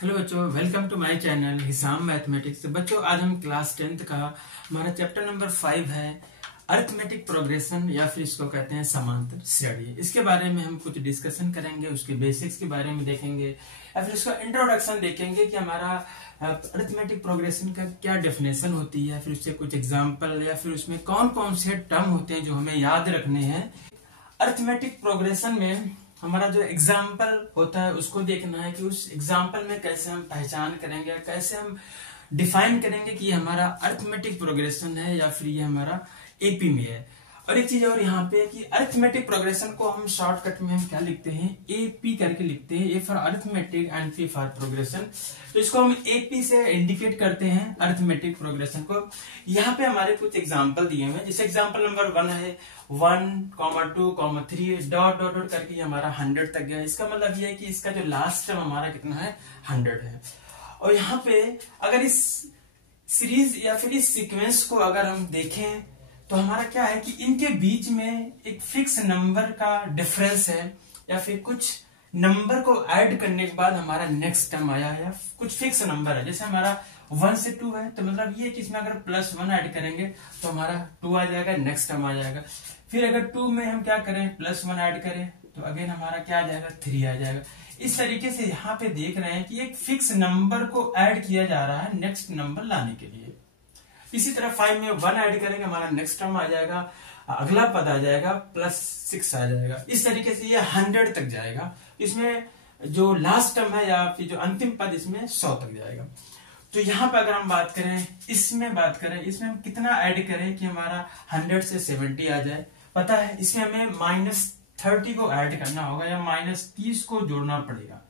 Hello बच्चों, welcome to my channel Hisam mathematics. बच्चों, आज हम क्लास 10th का हमारा चैप्टर नंबर 5 है अरिथमेटिक प्रोग्रेशन या फिर इसको कहते हैं समांतर श्रेणी। इसके बारे में हम कुछ डिस्कशन करेंगे, उसके बेसिक्स के बारे में देखेंगे या फिर उसका इंट्रोडक्शन देखेंगे कि हमारा अरिथमेटिक प्रोग्रेशन का क्या डेफिनेशन होती है, फिर उससे कुछ एग्जाम्पल या फिर उसमें कौन कौन से टर्म होते हैं जो हमें याद रखने हैं। अरिथमेटिक प्रोग्रेशन में हमारा जो एग्जाम्पल होता है उसको देखना है कि उस एग्जाम्पल में कैसे हम पहचान करेंगे, कैसे हम डिफाइन करेंगे कि ये हमारा अरिथमेटिक प्रोग्रेशन है या फिर ये हमारा एपी में है। और एक चीज और यहाँ पे कि अरिथमेटिक प्रोग्रेशन को हम शॉर्टकट में हम क्या लिखते हैं, एपी करके लिखते हैं, A for arithmetic and P for progression. तो इसको हम एपी से इंडिकेट करते हैं अरिथमेटिक प्रोग्रेशन को। यहाँ पे हमारे कुछ एग्जाम्पल दिए हुए हैं, जैसे एग्जाम्पल नंबर 1 है 1, 2, 3 डॉट डॉट डॉट करके हमारा 100 तक गया। इसका मतलब ये है कि इसका जो लास्ट टर्म हमारा कितना है, 100 है। और यहाँ पे अगर इस सीरीज या फिर इस सीक्वेंस को अगर हम देखें तो हमारा क्या है कि इनके बीच में एक फिक्स नंबर का डिफरेंस है या फिर कुछ नंबर को ऐड करने के बाद हमारा नेक्स्ट टर्म आया है, या कुछ फिक्स नंबर है। जैसे हमारा 1 से 2 है तो मतलब ये कि इसमें अगर +1 ऐड करेंगे तो हमारा 2 आ जाएगा, नेक्स्ट टर्म आ जाएगा। फिर अगर 2 में हम क्या करें, +1 ऐड करें तो अगेन हमारा क्या आ जाएगा, 3 आ जाएगा। इस तरीके से यहाँ पे देख रहे हैं कि एक फिक्स नंबर को ऐड किया जा रहा है नेक्स्ट नंबर लाने के लिए। इसी तरह 5 में 1 ऐड करेंगे, हमारा नेक्स्ट टर्म आ जाएगा, अगला पद आ जाएगा, +6 आ जाएगा। इस तरीके से ये 100 तक जाएगा। इसमें जो लास्ट टर्म है या फिर जो अंतिम पद इसमें 100 तक जाएगा। तो यहाँ पे अगर हम बात करें, इसमें हम कितना ऐड करें कि हमारा 100 से 70 आ जाए। पता है इसमें हमें -30 को ऐड करना होगा या -30 को जोड़ना पड़ेगा।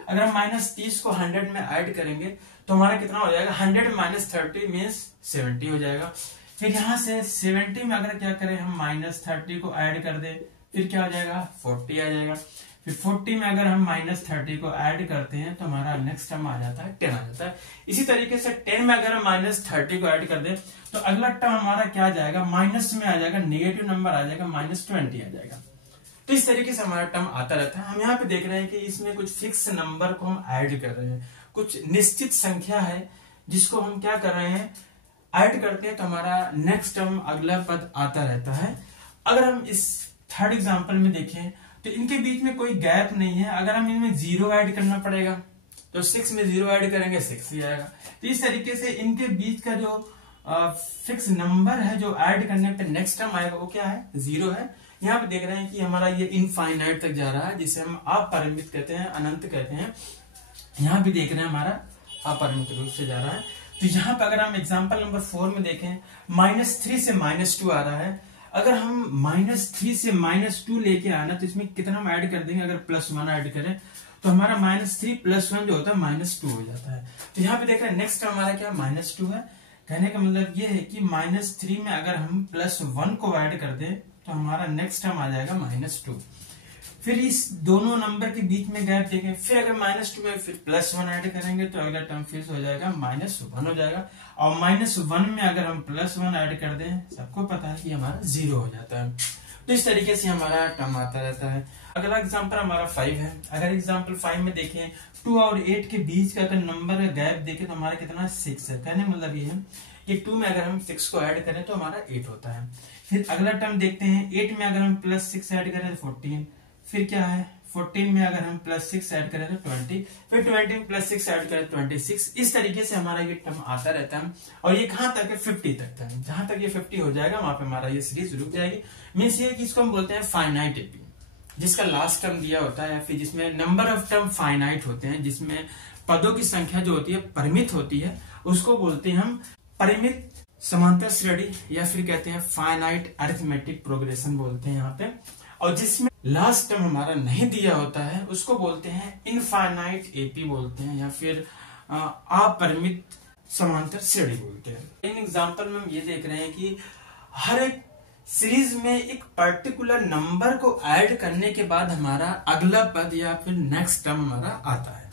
अगर हम -30 को 100 में ऐड करेंगे तो हमारा कितना हो जाएगा, 100 - 30 मीन्स 70 हो जाएगा। फिर यहाँ से 70 में अगर क्या करें हम -30 को ऐड कर दें, फिर क्या हो जाएगा, 40 आ जाएगा। फिर 40 में अगर हम -30 को ऐड करते हैं तो हमारा नेक्स्ट टर्म आ जाता है 10 आ जाता है। इसी तरीके से 10 में अगर हम -30 को ऐड कर दें तो अगला टर्म हमारा क्या आ जाएगा, माइनस में आ जाएगा, नेगेटिव नंबर आ जाएगा, -20 आ जाएगा। तो इस तरीके से हमारा टर्म आता रहता है। हम यहाँ पे देख रहे हैं कि इसमें कुछ फिक्स नंबर को हम ऐड कर रहे हैं, कुछ निश्चित संख्या है जिसको हम क्या कर रहे हैं, ऐड करते हैं तो हमारा नेक्स्ट टर्म अगला पद आता रहता है। अगर हम इस थर्ड एग्जांपल में देखें तो इनके बीच में कोई गैप नहीं है। अगर हम इनमें 0 ऐड करना पड़ेगा तो 6 में 0 ऐड करेंगे, 6 ही आएगा। तो इस तरीके से इनके बीच का जो फिक्स नंबर है जो ऐड करने पे नेक्स्ट टर्म आएगा वो क्या है, 0 है। यहाँ पे देख रहे हैं कि हमारा ये इनफाइनाइट तक जा रहा है, जिसे हम अपरिमित कहते हैं, अनंत कहते हैं। यहाँ भी देख रहे हैं हमारा अपरिमित रूप से जा रहा है। तो यहाँ पे अगर हम एग्जांपल नंबर 4 में देखें, -3 से -2 आ रहा है। अगर हम -3 से -2 लेके आना तो इसमें कितना हम ऐड कर देंगे, अगर +1 ऐड करें तो हमारा -3 +1 जो होता है -2 हो जाता है। तो यहाँ पे देख रहे हैं नेक्स्ट हमारा क्या, -2 है। कहने का मतलब ये है कि -3 में अगर हम +1 को ऐड कर दें तो हमारा नेक्स्ट टर्म आ जाएगा -2। फिर इस दोनों नंबर के बीच में गैप देंगे, फिर अगर -2 में फिर +1 ऐड करेंगे तो अगला टर्म फिर हो जाएगा -1 हो जाएगा। और -1 में अगर हम +1 ऐड कर दें, सबको पता है कि हमारा 0 हो जाता है। तो इस तरीके से हमारा टर्म आता रहता है। अगला एग्जाम्पल हमारा 5 है। अगर एग्जाम्पल 5 में देखें 2 और 8 के बीच का अगर नंबर का गैप देखें तो हमारा कितना, 6 है। कहने मतलब ये है कि 2 में अगर हम 6 को ऐड करें तो हमारा 8 होता है। फिर अगला टर्म देखते हैं, 8 में अगर हम +6 ऐड करें तो 14। फिर क्या है, 14 में अगर हम +6 ऐड करें तो 20। फिर 20 में +6 ऐड करें 26। इस तरीके से हमारा ये टर्म आता रहता है। और ये कहाँ तक है, 50 तक था। जहां तक ये 50 हो जाएगा वहां पे हमारा ये सीरीज रुक जाएगी। मीन्स ये कि इसको हम बोलते हैं फाइनाइट एपी, जिसका लास्ट टर्म दिया होता है, फिर जिसमें नंबर ऑफ टर्म फाइनाइट होते हैं, जिसमें पदों की संख्या जो होती है परिमित होती है, उसको बोलते हैं हम परिमित समांतर श्रेणी या फिर कहते हैं फाइनाइट अरिथमेटिक प्रोग्रेशन बोलते हैं यहाँ पे। और जिसमें लास्ट टर्म हमारा नहीं दिया होता है उसको बोलते हैं इनफाइनाइट एपी बोलते हैं या फिर अपरिमित समांतर श्रेणी बोलते हैं। इन एग्जांपल में हम ये देख रहे हैं कि हर एक सीरीज में एक पर्टिकुलर नंबर को ऐड करने के बाद हमारा अगला पद या फिर नेक्स्ट टर्म हमारा आता है।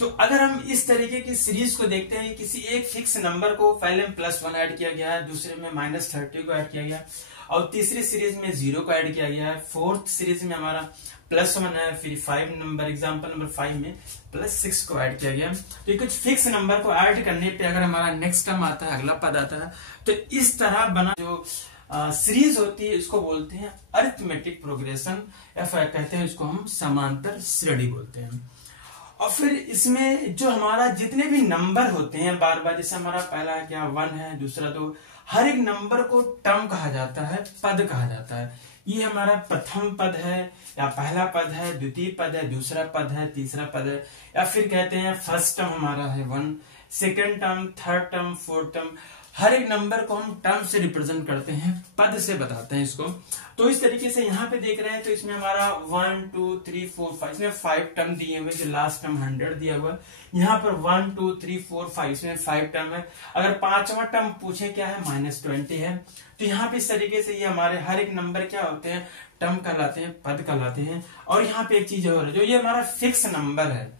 तो अगर हम इस तरीके की सीरीज को देखते हैं, किसी एक फिक्स नंबर को पहले में +1 ऐड किया गया है, दूसरे में -30 को ऐड किया गया और तीसरी सीरीज में 0 को ऐड किया गया है, फोर्थ सीरीज में हमारा +1 है, फिर 5 नंबर एग्जाम्पल नंबर 5 में +6 को ऐड किया गया। तो कुछ फिक्स नंबर को ऐड करने पे अगर हमारा नेक्स्ट टर्म आता है, अगला पद आता है, तो इस तरह बना जो सीरीज होती है इसको बोलते हैं अरिथमेटिक प्रोग्रेशन, या फिर कहते हैं इसको हम समांतर श्रेणी बोलते हैं। और फिर इसमें जो हमारा जितने भी नंबर होते हैं बार बार, जैसे हमारा पहला क्या 1 है, दूसरा 2, हर एक नंबर को टर्म कहा जाता है, पद कहा जाता है। ये हमारा प्रथम पद है, या पहला पद है, द्वितीय पद है, दूसरा पद है, तीसरा पद है, या फिर कहते हैं फर्स्ट टर्म हमारा है 1, second term, third term, fourth term. हर एक नंबर को हम टर्म से रिप्रेजेंट करते हैं, पद से बताते हैं इसको। तो इस तरीके से यहाँ पे देख रहे हैं, तो इसमें हमारा 1 2 3 4 5, इसमें 5 टर्म दिए हुए, जो लास्ट टर्म 100 दिया हुआ है। यहाँ पर 1 2 3 4 5, इसमें 5 टर्म है। अगर पांचवा टर्म पूछे क्या है, -20 है। तो यहाँ पे इस तरीके से ये हमारे हर एक नंबर क्या होते हैं, टर्म कहलाते हैं, पद कहलाते हैं। और यहाँ पे एक चीज और है, जो ये हमारा फिक्स नंबर है,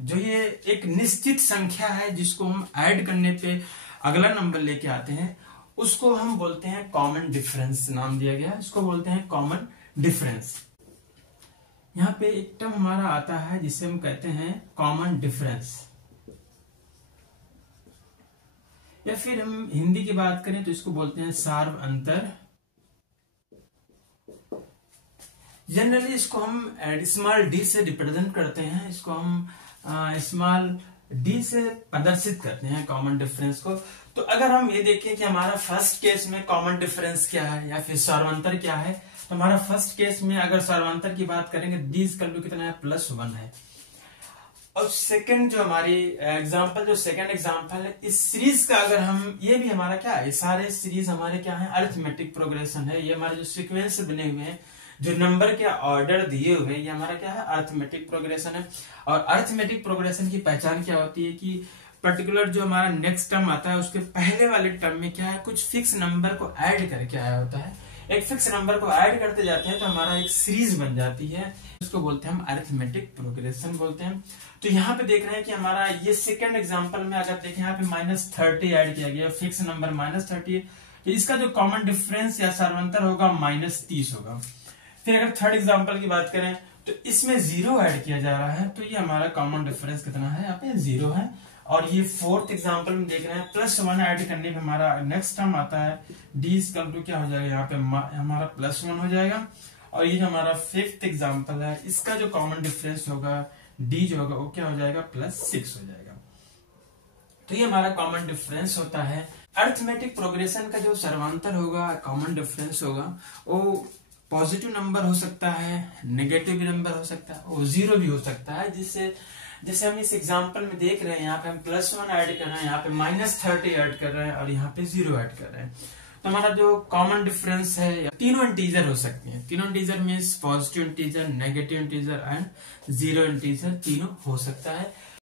जो ये एक निश्चित संख्या है जिसको हम ऐड करने पे अगला नंबर लेके आते हैं, उसको हम बोलते हैं कॉमन डिफरेंस, नाम दिया गया, इसको बोलते हैं कॉमन डिफरेंस। यहाँ पे एक टर्म हमारा आता है जिसे हम कहते हैं कॉमन डिफरेंस, या फिर हम हिंदी की बात करें तो इसको बोलते हैं सार्व अंतर। जनरली इसको हम स्मॉल डी से रिप्रेजेंट करते हैं, इसको हम स्मॉल डी से प्रदर्शित करते हैं कॉमन डिफरेंस को। तो अगर हम ये देखें कि हमारा फर्स्ट केस में कॉमन डिफरेंस क्या है या फिर सर्वांतर क्या है, तो हमारा फर्स्ट केस में अगर सर्वांतर की बात करेंगे, डी का वैल्यू कितना है, +1 है। और सेकंड जो हमारी एग्जांपल, जो सेकंड एग्जांपल है, इस सीरीज का अगर हम, ये भी हमारा क्या है, सारे सीरीज हमारे क्या है, अरिथमेटिक प्रोग्रेशन है। ये हमारे जो सीक्वेंस बने हुए हैं, जो नंबर के ऑर्डर दिए हुए, ये हमारा क्या है, अरिथमेटिक प्रोग्रेशन है। और अरिथमेटिक प्रोग्रेशन की पहचान क्या होती है कि पर्टिकुलर जो हमारा नेक्स्ट टर्म आता है, उसके पहले वाले टर्म में क्या है, कुछ फिक्स नंबर को ऐड करके आया होता है। एक फिक्स नंबर को ऐड करते जाते हैं तो हमारा एक सीरीज बन जाती है, उसको बोलते हैं हम अरिथमेटिक प्रोग्रेशन बोलते हैं। तो यहाँ पे देख रहे हैं कि हमारा ये सेकंड एग्जांपल में अगर देखें, यहाँ पे -30 ऐड किया गया, फिक्स नंबर -30, तो इसका जो कॉमन डिफरेंस या सर्वांतर होगा -30 होगा। फिर अगर थर्ड एग्जांपल की बात करें तो इसमें 0 ऐड किया जा रहा है, तो ये हमारा कॉमन डिफरेंस कितना है, यहाँ पे 0 है। और ये फोर्थ एग्जांपल में देख रहे हैं, +1 ऐड करने पे हमारा नेक्स्ट टर्म आता है, डी क्या हो जाएगा, यहाँ पे हमारा +1 हो जाएगा। और ये जो हमारा फिफ्थ एग्जांपल है, इसका जो कॉमन डिफरेंस होगा, डी जो होगा वो क्या हो जाएगा, +6 हो जाएगा। तो ये हमारा कॉमन डिफरेंस होता है। अरिथमेटिक प्रोग्रेशन का जो सर्वांतर होगा, कॉमन डिफरेंस होगा, वो पॉजिटिव नंबर हो सकता है, नेगेटिव नंबर हो सकता है, और 0 भी हो सकता है। जिससे जैसे हम इस एग्जांपल में देख रहे हैं, यहाँ पे हम +1 ऐड कर रहे हैं, यहाँ पे -30 ऐड कर रहे हैं, और यहाँ पे 0 ऐड कर रहे हैं। तो हमारा जो कॉमन डिफरेंस है, तीनों इंटीजर हो सकते हैं। तीनों integer means positive integer, negative integer and 0 integer, तीनों हो सकता है।